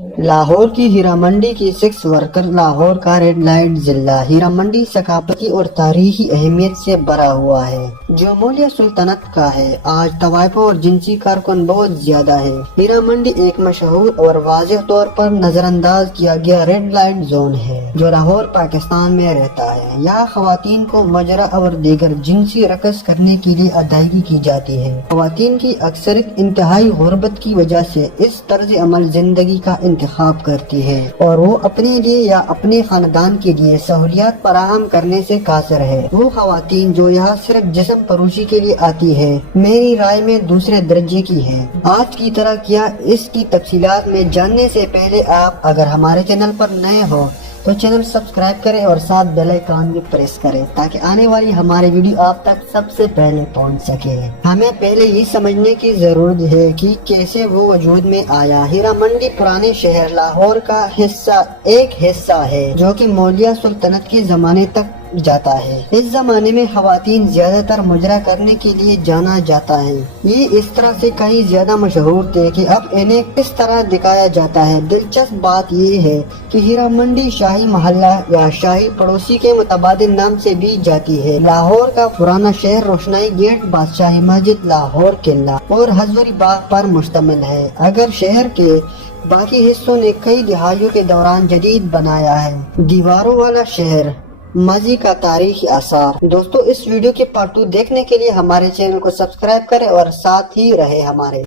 लाहौर की हीरा मंडी की sex worker Lahore का रेड लाइट जिला। हीरा मंडी सकाफती और तारीखी अहमियत से भरा हुआ है जो मौलिया सुल्तनत का है। आज तवाइफों और जिनसी कारकुन बहुत ज्यादा है। हीरा मंडी एक मशहूर और वाज़ेह तौर पर नजरअंदाज किया गया रेड लाइट जोन है जो लाहौर पाकिस्तान में रहता है। यहाँ खवातीन को मजरा और दीगर जिनसी रक़स करने के लिए अदायगी की जाती है। खवातीन की अक्सरियत इंतहाई गुर्बत की वजह से इस तर्ज अमल जिंदगी का इंतखाब करती है और वो अपने लिए या अपने खानदान के लिए सहूलियात फराहम करने से कासिर है। वो खवातीन जो यहाँ सिर्फ जिस्म परोसी के लिए आती है मेरी राय में दूसरे दर्जे की है। आज की तरह क्या इसकी तफसीलात में जानने से पहले आप अगर हमारे चैनल पर नए हो तो चैनल सब्सक्राइब करें और साथ बेल आइकन भी प्रेस करें ताकि आने वाली हमारे वीडियो आप तक सबसे पहले पहुंच सके। हमें पहले ये समझने की जरूरत है कि कैसे वो वजूद में आया। हीरा मंडी पुराने शहर लाहौर का एक हिस्सा है जो कि मौलिया सुल्तनत के जमाने तक जाता है। इस जमाने में खवातीन ज्यादातर मुजरा करने के लिए जाना जाता है। ये इस तरह से कहीं ज्यादा मशहूर थे कि अब इन्हें किस तरह दिखाया जाता है। दिलचस्प बात ये है कि हीरा मंडी शाही मोहल्ला या शाही पड़ोसी के मुतबादिल नाम से भी जाती है। लाहौर का पुराना शहर रोशनाई गेट, बादशाही मस्जिद, लाहौर किला और हजवरी बाग पर मुश्तमिल है। अगर शहर के बाकी हिस्सों ने कई दिहाइयों के दौरान जदीद बनाया है। दीवारों वाला शहर, माजी का तारीखी आसार। दोस्तों, इस वीडियो के पार्ट 2 देखने के लिए हमारे चैनल को सब्सक्राइब करें और साथ ही रहे हमारे।